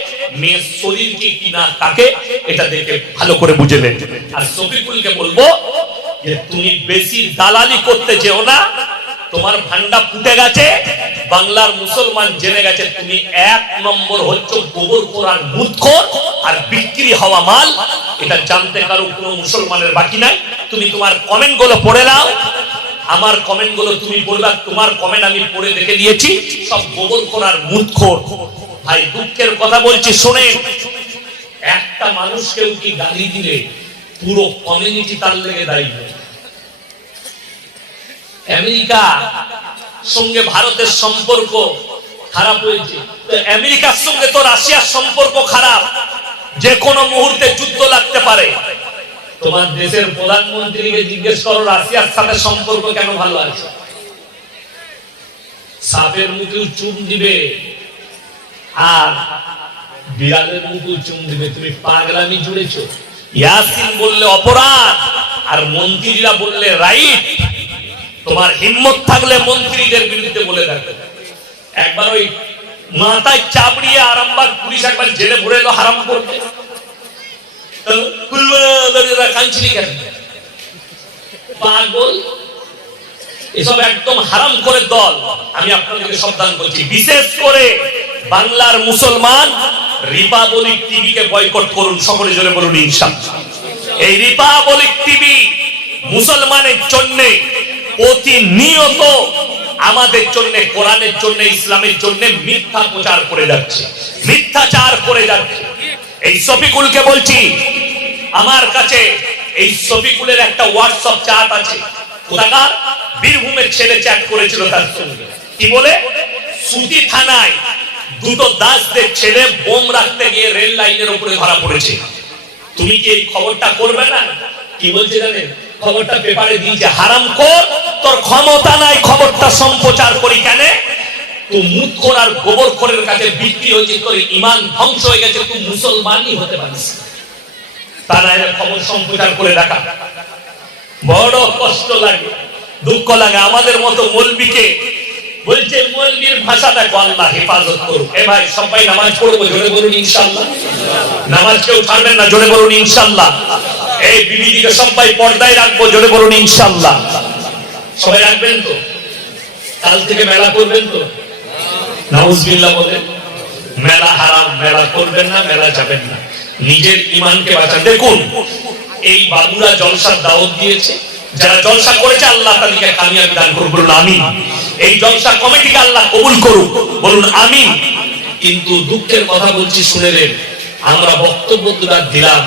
মেয়ের শরীরকে কিনা কাকে, এটা দেখে ভালো করে বুঝে নেন। আর শফিকুলকে বলবো যে তুমি বেশি দালালি করতে যেও না, তোমার ভান্ডা ফুটে গেছে, বাংলার মুসলমান জেনে গেছে তুমি 1 নম্বর হচ্ছে গোবর কোরআন মুদখোর আর বিক্রি হওয়া মাল। এটা জানতে কারো কোনো মুসলমানের বাকি নাই। তুমি তোমার কমেন্ট গুলো পড়ে নাও, আমার কমেন্ট গুলো তুমি বলবা, তোমার কমেন্ট আমি পড়ে দেখে দিয়েছি, সব গোবর কোরআন মুদখোর। ভাই দুঃখের কথা বলছি, শুনেন, একটা মানুষকেও কি গালি দিলে পুরো কমিউনিটি তার লেগে দাঁড়িয়ে। আমেরিকা সঙ্গে ভারতের সম্পর্ক খারাপ হয়েছে, তো আমেরিকার সঙ্গে তো রাশিয়ার সম্পর্ক খারাপ, যে কোনো মুহূর্তে যুদ্ধ লাগতে পারে। তোমার দেশের প্রধানমন্ত্রীকে জিজ্ঞেস করো রাশিয়ার সাথে সম্পর্ক কেন ভালো আছে? সাপের মুখে চুন দিবে আর বিড়ালের মুখে চুন দিবে। তুমি পাগলামি জুড়েছো। ইয়াসিন বললে অপরাধ আর মন্ত্রীরা বললে রাইট। তোমার হিম্মত থাকলে মন্ত্রীদের বিরুদ্ধে বলে দেখো। একবার ওই মাথায় চাপড়িয়ে আরামবাগ পুলিশ একবার জেলে ভরে এলো হারাম করতে, পাগল। এসব একদম হারাম করে দল। আমি আপনাদেরকে সাবধান করছি, বিশেষ করে বাংলার মুসলমান রিপাবলিক টিভিকে বয়কট করুন। সকলে জোরে বলুন ইনশাআল্লাহ। এই রিপাবলিক টিভি মুসলমানের জন্য প্রতিনিয়ত আমাদের জন্য, কোরআনের জন্য, ইসলামের জন্য মিথ্যা প্রচার করে যাচ্ছে, মিথ্যাচার করে যাচ্ছে। এই শফিকুলকে বলছি, আমার কাছে এই শফিকুলের একটা হোয়াটসঅ্যাপ চ্যাট আছে। কোথাকার? বীরভূমের ছেলে চ্যাট করেছিল তার সঙ্গে। কি বলে? সুতি থানায় দুটো দাসদের ছেলে বোম রাখতে গিয়ে রেল লাইনের উপরে ধরা পড়েছে। তুমি কি এই খবরটা করবে না? কি বলছে জানেন? খবরটা পেপারে দিয়েছে, হারামখোর, তোর ক্ষমতা নাই খবরটা সম্প্রচার করি কেন? তুই মুদখোর আর গোবরখোরের কাছে বিক্রি হয়েছে, তোর ঈমান ধ্বংস হয়ে গেছে, তুই মুসলমানই হতে পারিস। তা না হলে খবর সম্প্রচার করে রাখা। বড় কষ্ট লাগে, দুঃখ লাগে। আমাদের মতো মৌলবীকে বলছে, মৌলবীর ভাষা দেখো, আল্লাহ হেফাজত করুক। এ ভাই সবাই নামাজ পড়বো, জোরে বলুন ইনশাআল্লাহ। নামাজ কেউ ছাড়বেন না, জোরে বলুন ইনশাআল্লাহ। এই বিবিদিকে সবাই পর্দায় রাখবো, জোরে বলুন ইনশাআল্লাহ। সবাই রাখবেন তো? কাল থেকে মেলা করবেন তো? নাউজুবিল্লাহ বলেন। মেলা হারাম, মেলা করবেন না, মেলা যাবেন না, নিজের ঈমানকে বাঁচান। দেখুন, এই বাবুরা জলসার দাওয়াত দিয়েছে, যারা জলসা করেছে আল্লাহ তাদেরকে কামিয়াবি দান করুন, বলুন আমিন। এই জলসা কমিটিকে আল্লাহ কবুল করুন, বলুন আমিন। কিন্তু দুঃখের কথা বলছি, শুনে নেন, আমরা বক্তব্য দিলাম,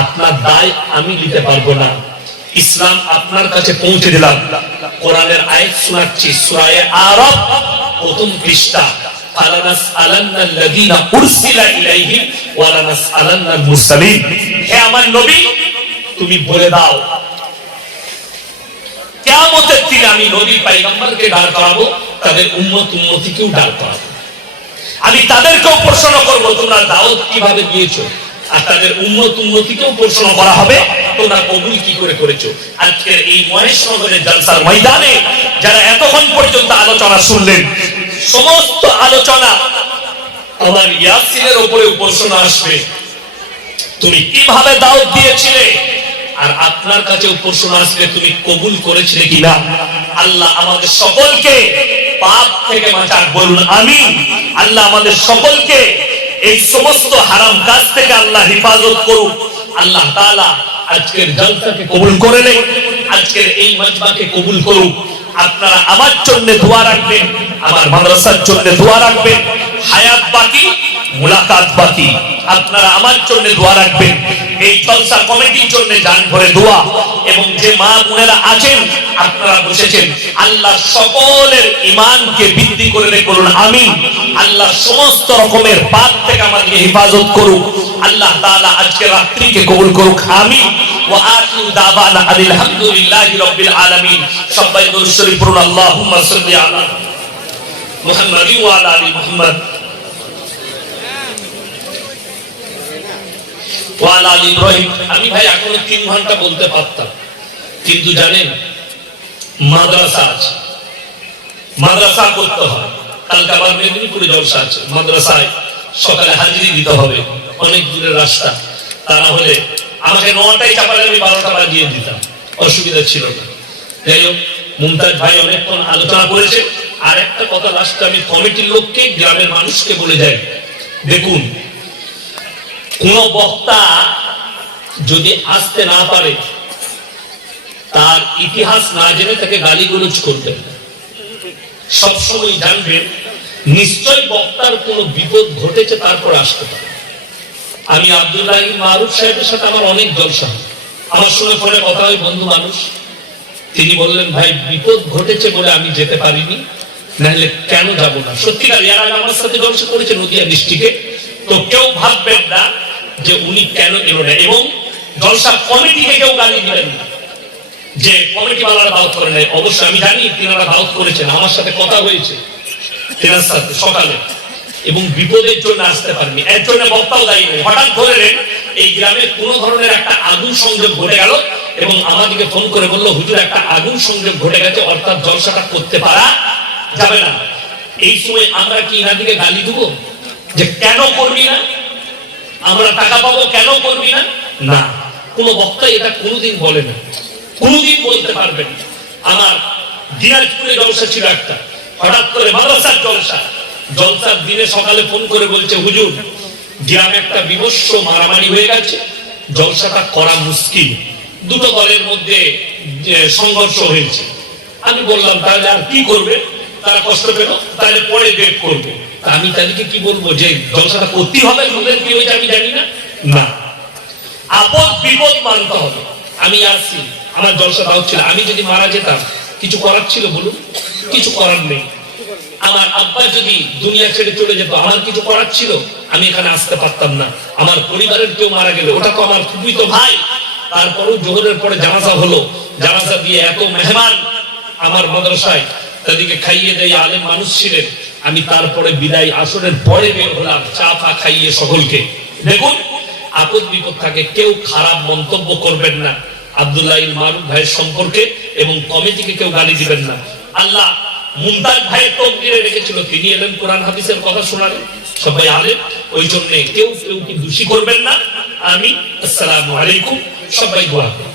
আপনার দায় আমি নিতে পারবো না। ইসলাম আপনার কাছে পৌঁছে দিলাম, কোরআনের আয়াত শোনাচ্ছি, সূরা আরাফ প্রথম পৃষ্ঠা, ফালানাসআলান্নাল্লাযীনা উরসিলা ইলাইহিম ওয়া লানাসআলান্নাল মুরসালিন। হে আমার নবী, তুমি বলে দাও কিয়ামতের দিনে আমি নবী পয়গম্বরকে দাঁড় করাবো, তাদের উম্মতিকেও দাঁড় করাবো। আমি তাদেরকেও প্রশ্ন করব তোমরা দাওয়াত কিভাবে দিয়েছো, আর তাদের উম্মতিকেও প্রশ্ন করা হবে তোমরা কবুল কি করে করেছো। আজকের এই মহেশনগরের জলসার ময়দানে যারা এতক্ষণ পর্যন্ত আলোচনা শুনলেন, সমস্ত আলোচনা আমার ইয়াসিনের উপরে প্রশ্ন আসবে, তুমি কিভাবে দাওয়াত দিয়েছিলে, আর আপনার কাছে প্রশ্ন আসবে তুমি কবুল করেছিলে কিনা। আল্লাহ আমাদের সকলকে পাপ থেকে বাঁচাক, বলুন আমিন। আল্লাহ আমাদের সকলকে এই সমস্ত হারাম কাজ থেকে আল্লাহ হেফাজত করুক। আল্লাহ তাআলা আজকের জলসাকে কবুল করে নেন, আজকের এই মাজমাকে কবুল করুক। আপনারা আমার জন্য দোয়া রাখবেন, আমার মাদ্রাসার জন্য দোয়া রাখবেন। হায়াত বাকি, মুলাকাত বাকি। আপনারা আমার জন্য দোয়া রাখবেন, এই জলসা কমিটির জন্য জান ভরে দোয়া। এবং যে মা বোনেরা আছেন আপনারা বসেছেন, আল্লাহ সকলের ঈমানকে বৃদ্ধি করে দেন, বলুন আমিন। আল্লাহ সমস্ত রকমের পাপ থেকে আমাদেরকে হেফাজত করুক। আল্লাহ তাআলা আজকে রাত্রিকে কবুল করুক, আমিন। ওয়া আখিরু দাওয়ানা আলহামদুলিল্লাহি রাব্বিল আলামিন। সবাই দরুদ শরীফ পড়ুন, আল্লাহুম্মা সাল্লি আলা মুহাম্মাদি ওয়া আলা আলি মুহাম্মাদ ওয়া আলা আলি ইব্রাহিম। আমি ভাই এখনো 3 ঘন্টা বলতে পারতাম, কিন্তু জানেন মাদ্রাসা আছে, মাদ্রাসা করতে হয়। কালকে আবার মেদিনীপুরে জলসা আছে, মাদ্রাসায় সকালে হাজিরি দিতে হবে, অনেক দূরের রাস্তা। তারা হলে আমাকে 9টায় চাপালে আমি 12টা বাজিয়ে দিতাম, অসুবিধা ছিল না। যাই হোক, মুমতাজ ভাই অনেকক্ষণ আলোচনা করেছে। আর একটা কথা লাস্টে আমি কমিটির লোককে, গ্রামের মানুষকে বলে যাই, দেখুন কোন বক্তা যদি আসতে না পারে, তার ইতিহাস না জেনে তাকে গালিগালাজ করবেন। সবসময় জানবেন নিশ্চয় বক্তার কোনো বিপদ ঘটেছে, তারপর আসতে পারে। আমি আব্দুল্লাহ মারুফ সাহেবের সাথে আমার অনেক জলসা, আমার সঙ্গে ফোনে কথা হয়, বন্ধু মানুষ। তিনি বললেন, ভাই বিপদ ঘটেছে বলে আমি যেতে পারিনি, নাহলে কেন যাব না। সত্যিকার এর আগে আমার সাথে জলসা করেছে নদিয়া ডিস্ট্রিক্টে, তো কেউ ভাববেন না যে উনি কেন এলো না। এবং জলসা কমিটিকে কেউ গালি দিবেন না যে কমিটি ওয়ালারা দাওয়াত করে নাই। অবশ্যই আমি জানি তিনারা দাওয়াত করেছেন, আমার সাথে কথা হয়েছে তিনার সাথে সকালে, এবং বিপদের জন্য আসতে পারেনি, এর জন্য বক্তাও দায়ী নেই। হঠাৎ ধরে এই গ্রামে কোন ধরনের একটা আগুন সংযোগ ঘটে গেল, এবং আমাদেরকে ফোন করে বললো, হুজুর একটা আগুন সংযোগ ঘটে গেছে, অর্থাৎ জলসাটা করতে পারা যাবে না। এই সময় আমরা কি ইনাদিকে গালি দেবো যে কেন করবি না, আমরা টাকা পাবো কেন করবি না? না, কোন বক্তা এটা কোনোদিন বলে না, কোনোদিন বলতে পারবেন। আমার দিনাজপুরে জলসা ছিল একটা, হঠাৎ করে মাদ্রাসার জলসা, জলসার দিনে সকালে ফোন করে বলছে, হুজুর গ্রামে একটা বিভৎস মারামারি হয়ে গেছে, জলসাটা করা মুশকিল, দুটো দলের মধ্যে সংঘর্ষ হয়েছে। আমি বললাম তাহলে আর কি করবে, তারা কষ্ট পেল, তাহলে পরে বের করবো। আমি তাদেরকে কি বলবো যে জলসাটা করতেই হবে, লোকের কি হয়েছে আমি জানি না? না, আপদ বিপদ মানতে হবে। আমি আসছি, আমার জলসা দাও ছিল, আমি যদি মারা যেতাম কিছু করার ছিল বলুন? কিছু করার নেই। আমার আব্বা যদি দুনিয়া ছেড়ে চলে যেত, আমার কিছু করার ছিল? আমি এখানে আসতে পারতাম না। আমার পরিবারের কেউ মারা গেল, ওটা তো আমার খুবই তো ভাই। তারপরেও জোহরের পরে জানাজা হলো, জানাজা দিয়ে এত মেহমান আমার মাদ্রাসায়, তাদেরকে খাইয়ে দেয়, আলেম মানুষ ছিলেন। আমি তারপরে বিদায় আসরের পরে বের হলাম, চা ফা খাইয়ে সকলকে। দেখুন আপদ বিপদ থাকে, কেউ খারাপ মন্তব্য করবেন না আব্দুল্লাহ মারুফ ভাইয়ের সম্পর্কে, এবং কমিটিকে কেউ গালি দিবেন না। আল্লাহ মুমতাজ ভাইয়ের তকদিরে রেখেছিল, তিনি এলেন কোরআন হাদিসের কথা শোনালেন, সবাই আলেম, ওই জন্য কেউ কেউ কি দোষী করবেন না। আমি আসসালামু আলাইকুম, সবাই দোয়া করুন।